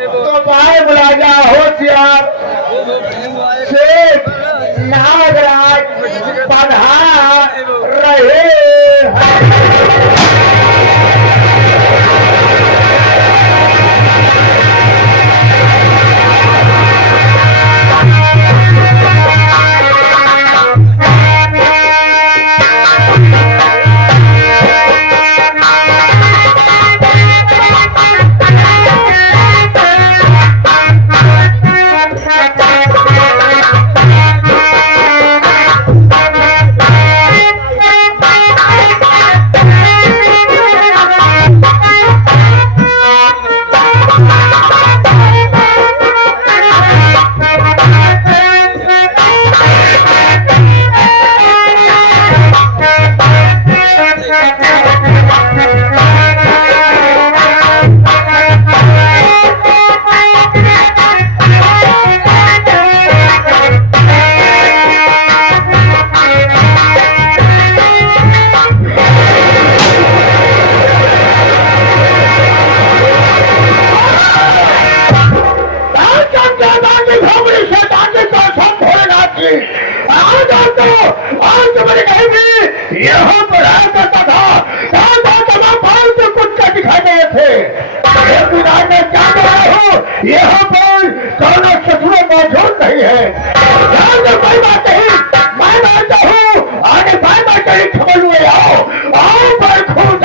तो भाई बुला जा होशियार शेख नागराज पधार रहे यहाँ पर आया करता था कुछ दिखाई गए थे में क्या कर रहे हो यहाँ पर कौन ससुर मौजूद नहीं है कोई बात नहीं मैं मानता हूँ आगे भाई मैं कहीं खबर हुए आओ पर खुद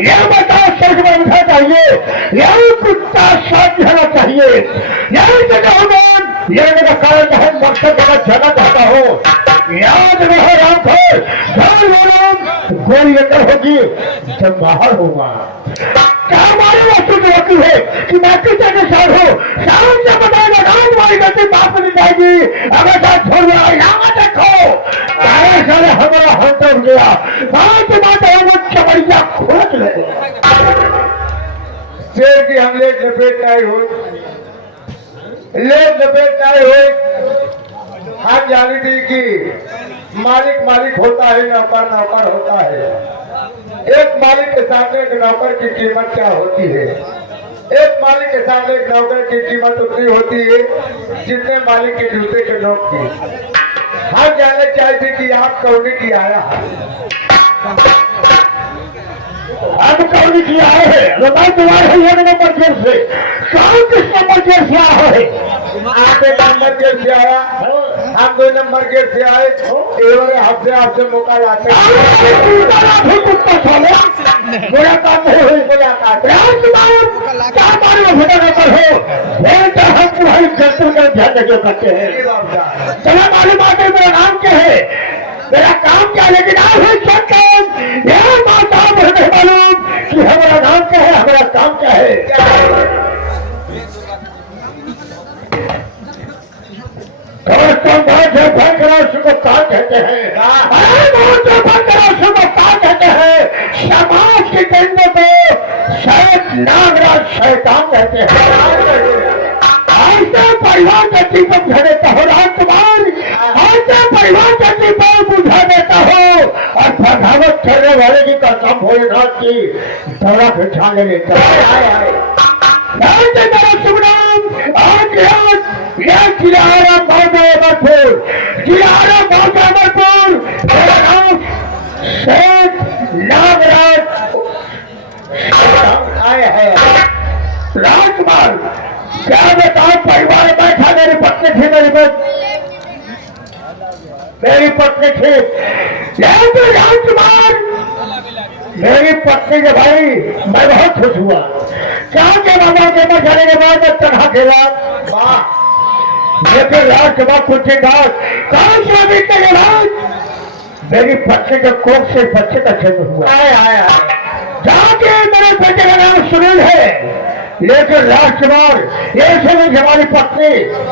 ये बताओ सच बनना चाहिए यही कुत्ता साथ रहना चाहिए यही जगह ये मेरा कारण है मकसद जाना चाहता हूँ याद रहो राम गोली लेकर होगी जब बाहर होगा क्या हमारी वस्तु होती है कि मैं किसी के साथ हूँ शाम से बताएगा रात वाली गलती माफ नहीं जाएगी अगर साथ छोड़ दिया यहाँ देखो सारे हमारा हाथ उठ गया बात चमड़िया खोज ले शेर की हम लेट लपेट नहीं हुई हम जानी थी कि मालिक होता है नौकर होता है एक मालिक के सामने एक नौकर की कीमत क्या होती है एक मालिक के सामने एक नौकर की कीमत उतनी होती है जितने मालिक के जूते के नोक की हम जानना चाहते कि आप कौन की आया अब कौन की आए हैं बताओ तुम्हारे नंबर जेल से कौन किस नंबर जेल से आया है आप एक नंबर जेल से आया हम 2 नंबर गेट से आए हफ्ते आपसे मौका लाते मेरा काम नहीं हुई मुलाकात हम तुम्हारी गलती का ध्यान रखो करते हैं चला मालूम आते मेरा नाम क्या है मेरा काम क्या लेकिन आप मुझे नहीं मालूम कि हमारा नाम क्या है हमारा काम क्या है को क्या कहते हैं कहते हैं समाज के केंद्र को नागराज शैतान कहते हैं ऐसे परिवार का दीपक बुझा देता हो राजकुमार ऐसे परिवार का दीपक बुझा देता हो और प्रभावित करने वाले की कसम भोलेनाथ की दौरा बिछा ले लेता है शुभ नाम आज जिलारा अमरपुर मेरा नाम शेख नागराज आए हैं राजकुमार क्या बताओ परिवार बैठा मेरी पत्नी थी मेरी पत्नी थी राजकुमार मेरी पत्नी के भाई मैं बहुत खुश हुआ क्या के बाबा के जाने के बाद मैं तनहा खेला लेकिन राजसभा कुछ कौन सा बीतने के बाद मेरी बच्चे के कोख से बच्चे का जन्म हुआ जाके मेरे बेटे का नाम सुनील है लेकिन राजकुमार ये समय हमारी पत्नी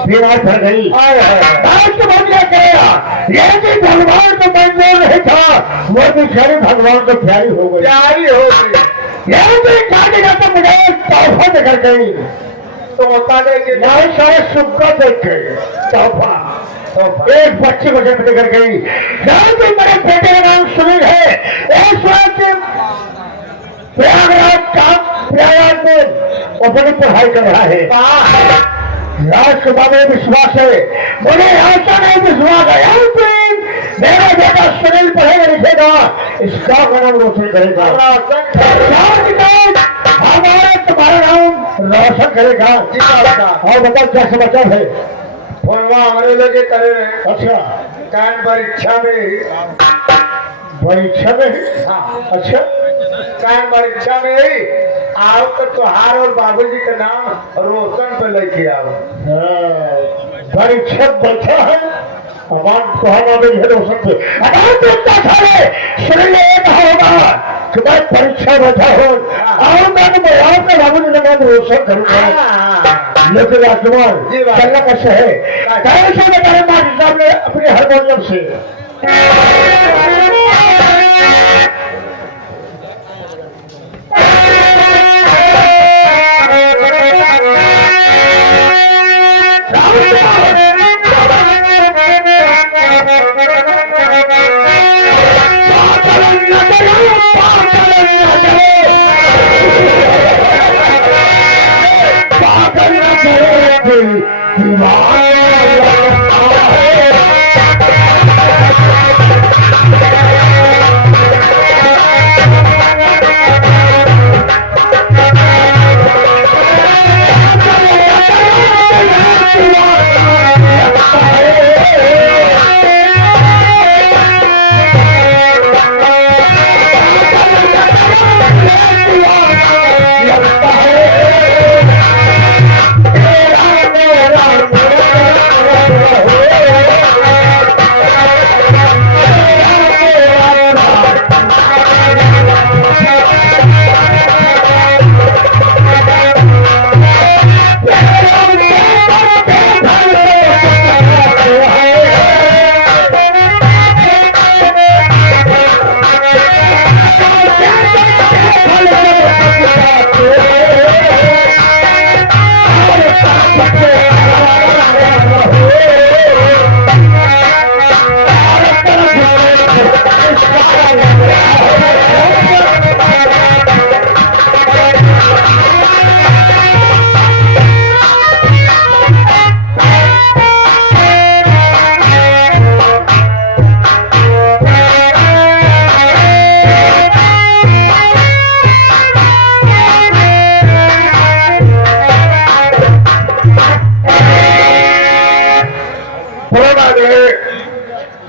बीमार पड़ गई। राजकुमार क्या करेगा? यदि भगवान को मंजूर नहीं था वो बेचारी भगवान को प्यारी हो गई। यदि काटेगा तो मुझे तोहफा देकर गई तो होता नहीं सारे सुख का देख गई तोहफा। एक बच्चे को जन्म देकर गई। जहां मेरे बेटे का नाम सुनील है, प्रयागराज का प्रयागराज में अपनी पढ़ाई कर रहा है। राजकुमार में विश्वास है, मुझे ऐसा नहीं विश्वास है मेरा बेटा सुनील पढ़ेगा लिखेगा, इसका नाम रोशन करेगा, हमारा तुम्हारा नाम रोशन करेगा। और बताओ क्या समाचार है? हमारे लगे करे। अच्छा कान परीक्षा में परीक्षा में? हाँ अच्छा कान परीक्षा में ही आओ तो तुहार और बाबूजी का नाम रोशन पे लेके आओ। परीक्षा बैठा है हमारे तुहार है रोशन पे। सुन ले होगा कि मैं परीक्षा बैठा हूँ और मैं आपके बाबूजी का नाम रोशन करूंगा। लेकिन राजकुमार चलना कैसे है? कैसे बताए मास्टर साहब ने अपने हारमोनियम से?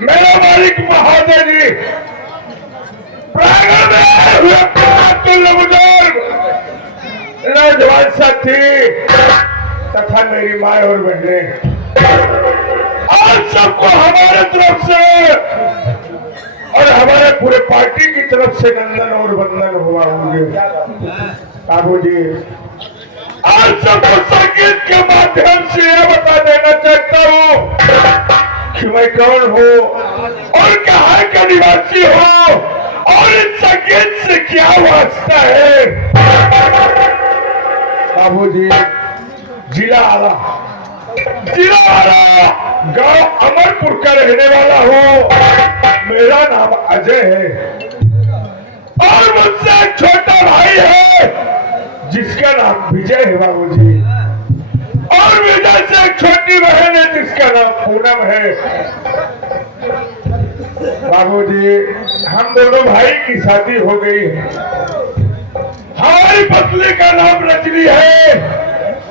मेरा मालिक महोदय जी नौजवान साथी तथा मेरी माँ और बहने आज सबको हमारे तरफ से और हमारे पूरे पार्टी की तरफ से नंदन और वंदन हुआ होंगे। बाबू जी आज सबको संगीत के माध्यम से यह बता देना चाहता हूँ कि मैं कौन हूँ और कहाँ का निवासी हूँ और इस संगीत से क्या वास्ता है। बाबू जी जिला आला गांव अमरपुर का रहने वाला हूँ। मेरा नाम अजय है और मुझसे एक छोटा भाई है जिसका नाम विजय है बाबूजी, और विजय से एक छोटी बहन है जिसका नाम पूनम है। बाबूजी हम दोनों भाई की शादी हो गई है। हमारी पत्नी का नाम रजनी है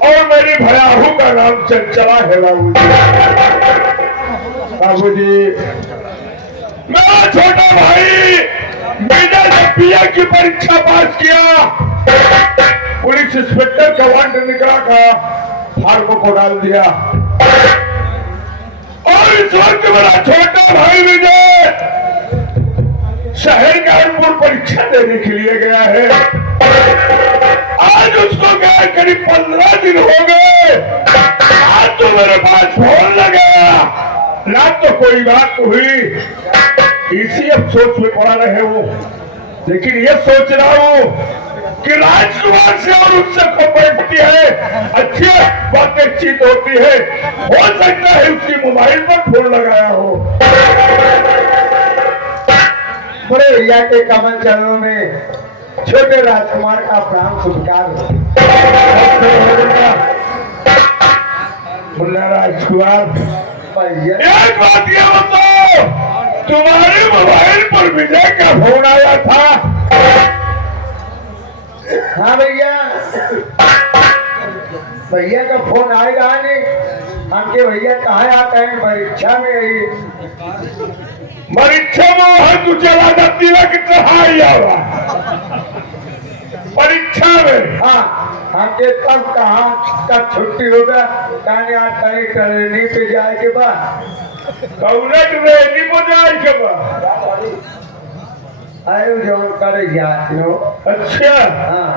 और मेरी भयाहू का नाम चंचला है। बाबूजी मेरा छोटा भाई विजय ने बीए की परीक्षा पास किया, पुलिस इंस्पेक्टर का वांट निकला का फार्मों को डाल दिया और इस वक्त मेरा छोटा भाई विजय शहर कानपुर परीक्षा देने के लिए गया है। आज उसको गया गया, करीब 15 दिन हो गए, आज तो मेरे पास फोन लगाया, ना तो कोई बात हुई। इसी अब सोच में पड़ा रहे हो, लेकिन ये सोच रहा हूँ कि राजकुमार से और उससे को बैठती है, अच्छी बातचीत होती है, हो सकता है उसकी मोबाइल पर फोन लगाया हो। बड़े भैया के कमल चरणों में छोटे राजकुमार का प्राण स्वीकार हो। मुन्ना राजकुमार, भैया एक बात ये बताओ, तुम्हारे मोबाइल पर विजय का फोन आया था? हाँ भैया, भैया का फोन आएगा नहीं। हमके भैया कहाँ आते हैं, परीक्षा में ही। परीक्षा में है, तू चला जाती है कि कहाँ आवा परीक्षा में? हाँ, हमके तब कहाँ तब छुट्टी होगा, कहीं आज कहीं ट्रेनिंग पे जाए के बाद कौनट रेडी हो जाए के बाद। आयो जो करे याद नो। अच्छा, हाँ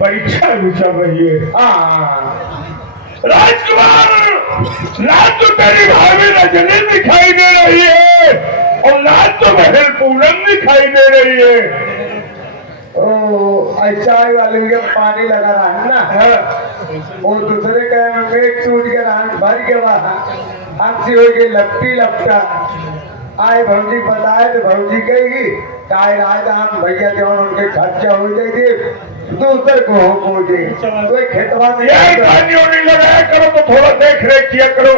परीक्षा भी चल रही है। हाँ राजकुमार, ना तो तेरी भाभी रजनी दिखाई दे रही है और ना तो बहन पूनम दिखाई दे रही है। ओ चाय वाले में पानी लगा रहा है ना, वो दूसरे का पेट टूट गया, भर गया, हमसे हो गई लपटी लपटा। आए भौजी बताए तो भौजी कही काय राज हम भैया जो उनके खर्चा हो जाएगी, दूसरे को हो पहुंचे कोई खेतवा में यार पानी नहीं लगाया करो, तो थोड़ा देख रेख किया करो।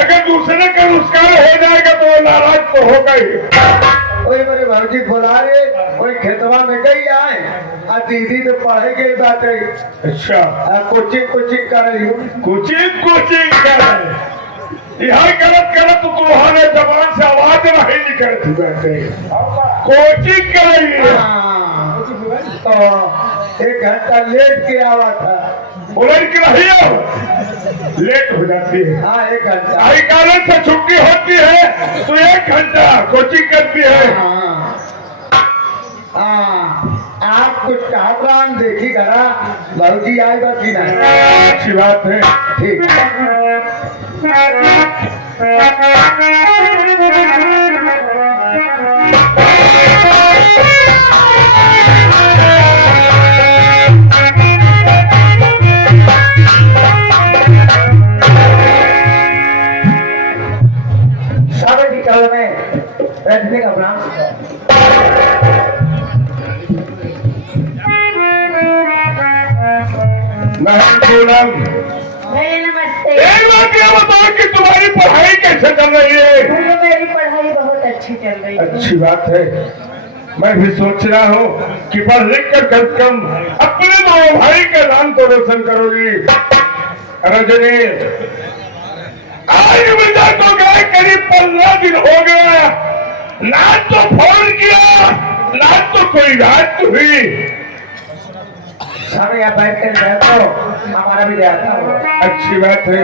अगर दूसरे का नुकसान हो जाएगा तो वो नाराज तो होगा ही। वही मेरे भौजी बुला रहे, कोई खेतवा में गई आए, दीदी तो पढ़े गई बात है। अच्छा, कोचिंग कोचिंग कर रही हूँ। कोचिंग कोचिंग कर यहाँ गलत गलत तो तुम्हारे जबान से आवाज नहीं निकलती बैठे। कोचिंग कर रही है तो 1 घंटा लेट के आवा था। उलट के रही है, लेट हो जाती है। हाँ 1 घंटा। आई कॉलेज से छुट्टी होती है तो 1 घंटा कोचिंग करती है। आप कुछ कहा देखी करा, भौजी आएगा कि नहीं? अच्छी बात है। ठीक स्वागत की कल में रजनी का प्राण। पूनम, नमस्ते। एक बात ये बताओ कि तुम्हारी पढ़ाई कैसे चल रही है? मेरी पढ़ाई बहुत अच्छी चल रही है। अच्छी बात है। मैं भी सोच रहा हूँ कि पढ़ लिख कर कम से कम अपने 2 भाई का नाम तो रोशन करोगी। रजनी, आज विदा तो गए, करीब 15 दिन हो गया, ना तो फोन किया, ना तो कोई बात हुई। हम यहाँ बैठ कर बैठो, हमारा भी जाता होगा। अच्छी बात है।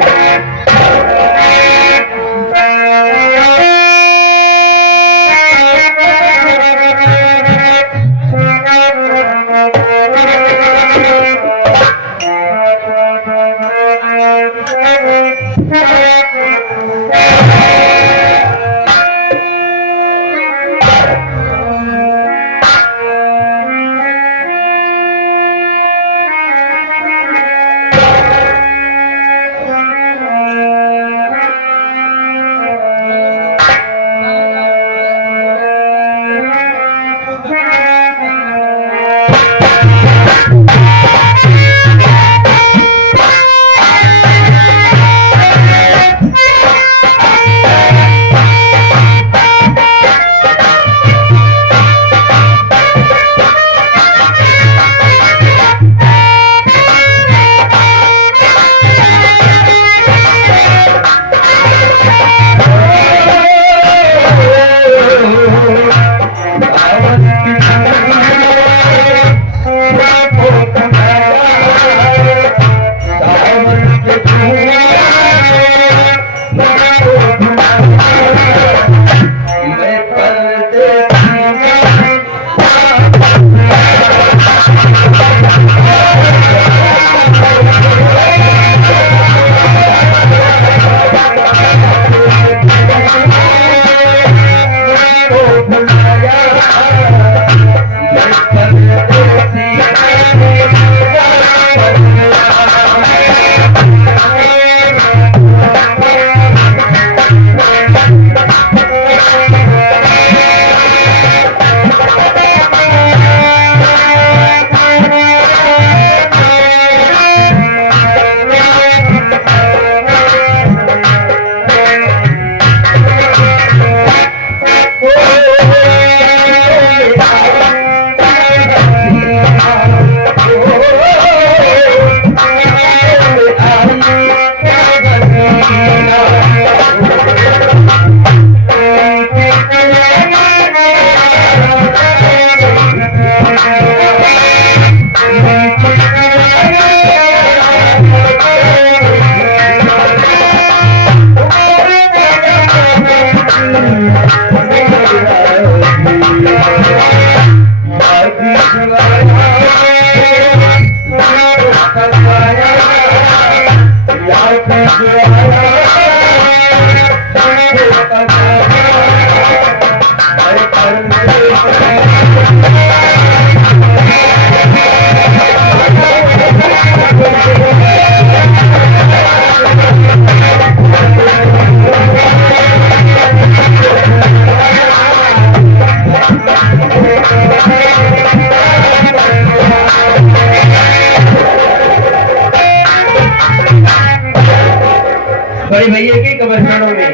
बड़े भैया के कब्रिस्तानों में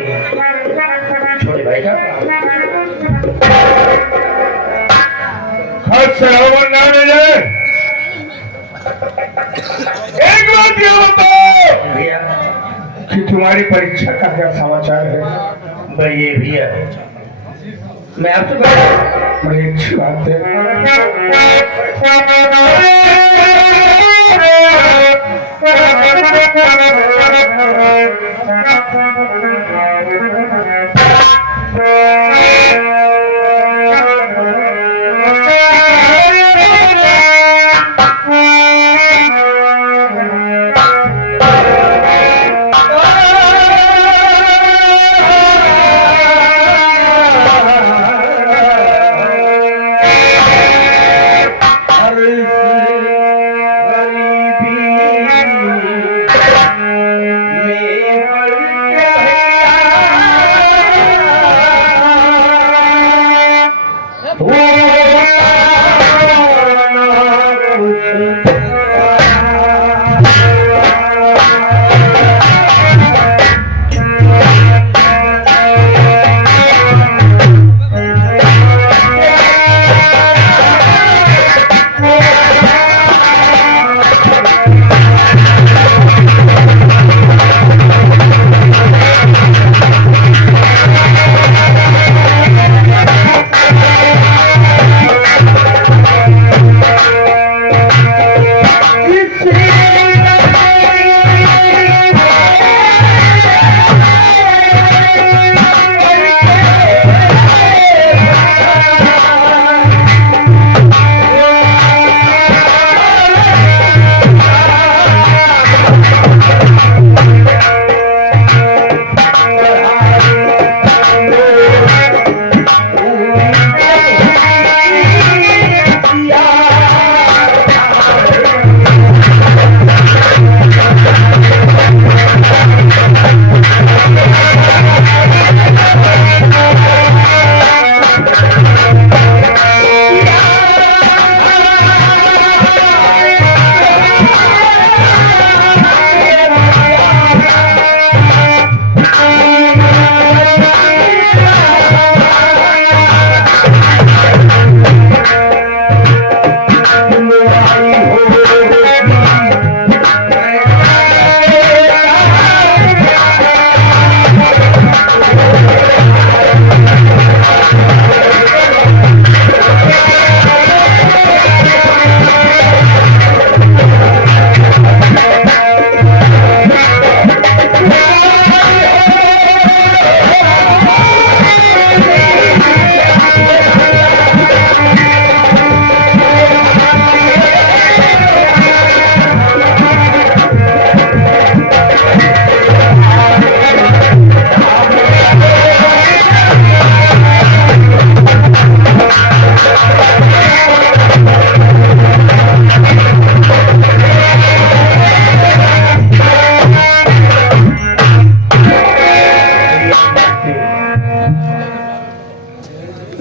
छोटे भाई का हद से अवर ना मिले। एक बात ये बताओ भैया कि तुम्हारी परीक्षा का क्या समाचार है? भैया मैं आपसे बड़ी अच्छी बात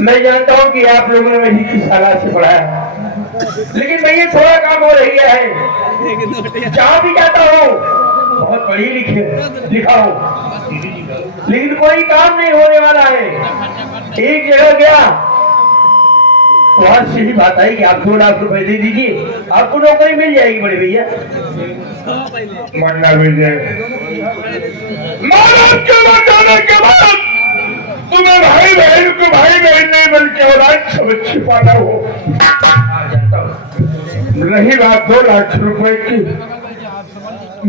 मैं जानता हूँ कि आप लोगों ने मेरी किस हालात से पढ़ाया, लेकिन मैं ये थोड़ा काम हो रही है। जहाँ भी जाता हूँ बहुत पढ़ी लिखा हूँ, लेकिन कोई काम नहीं होने वाला है। एक जगह गया, वहां से ही बात आई कि आप 2 लाख रुपए दे दीजिए, आपको नौकरी मिल जाएगी बड़े भैया। मरना मिल जाए। महाराज के मर जाने के बाद तुम्हें भाई बहन को भाई बहन नहीं बल्कि औलाद समझ छिपाना हो। रही बात 2 लाख रुपए की,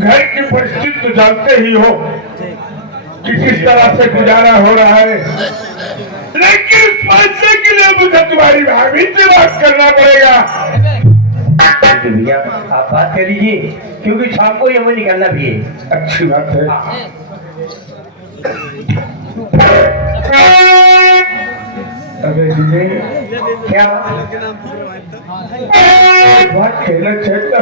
घर की परिस्थिति तो जानते ही हो कि किस तरह से गुजारा हो रहा है, तुम्हारी भाभी से बात करना पड़ेगा। भैया आप बात कर लीजिए, क्योंकि शाम को हमें निकलना भी है। अच्छी बात है। अबे जी क्या बात कहना चाहता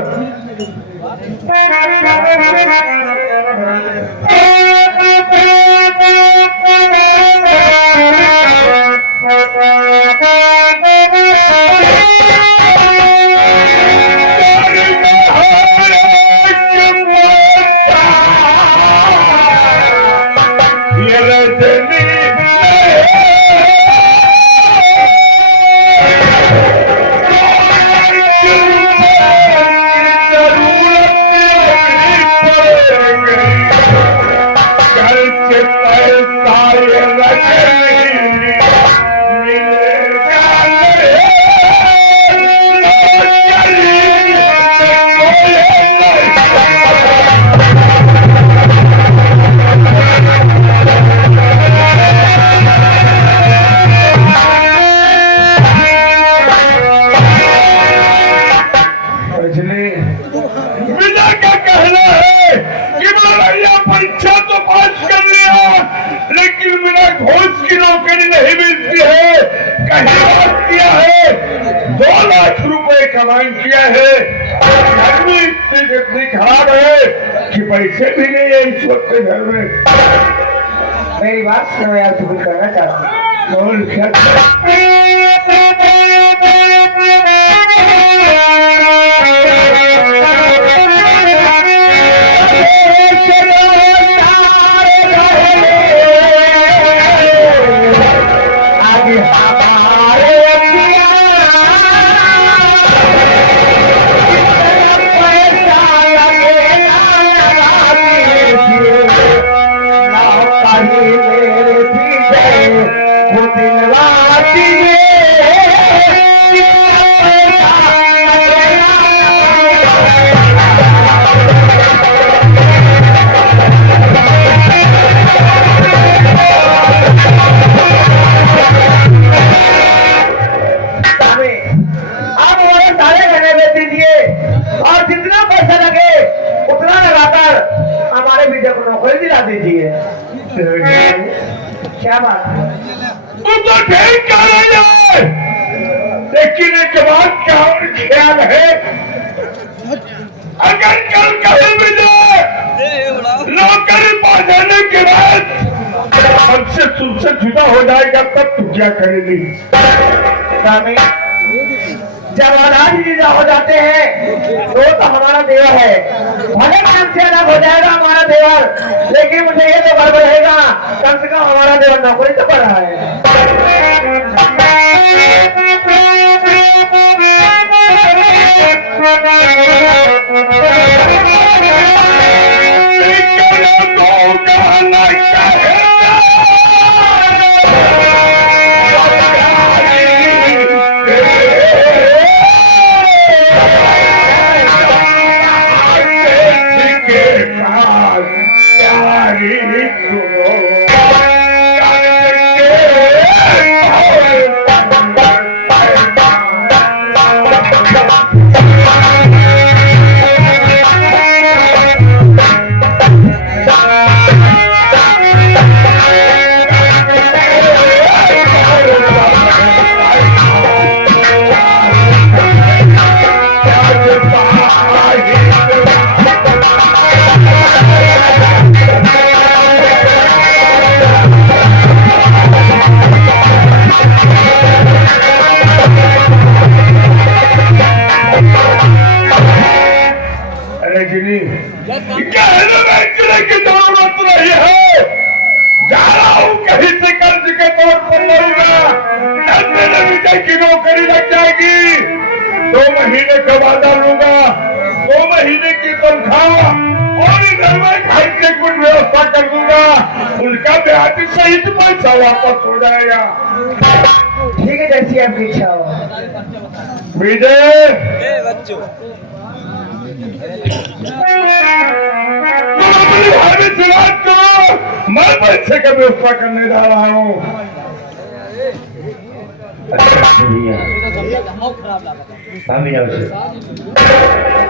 परीक्षा तो पास कर लिया, लेकिन बिना घोष की नौकरी नहीं मिलती है। कहीं और किया है, 2 लाख रुपए का मांग किया है। घर में स्थिति इतनी खराब है कि पैसे भी नहीं है इस वक्त घर में। मेरी बात सुनो यार, तुम कुछ करना चाहते हो? और क्या क्या बात है? तू तो ठीक कह रही है, लेकिन एक बात का और ख्याल है, अगर कल कहीं भी जाए नौकरी पा जाने के बाद हमसे तुमसे जुदा हो जाएगा, तब तू क्या करेगी? जब अनाज जुदा हो जाते हैं तो हमारा देवर है, भले काम से अलग हो जाएगा हमारा देवर, लेकिन मुझे ये तो गर्व रहेगा कम से कम हमारा देवर नौकरी तो कर रहा है। की नौकरी लग जाएगी, 2 महीने का वादा लूंगा, 2 महीने की तनख्वाह और इधर में घर से कुछ व्यवस्था कर दूंगा, उनका ब्याज सहित पैसा वापस हो जाएगा। ठीक है, जैसी आपकी इच्छा हो। विजय अपनी भाभी से बात करो, मैं पैसे का व्यवस्था करने जा रहा हूँ। अच्छा भैया हम ही आवश्यक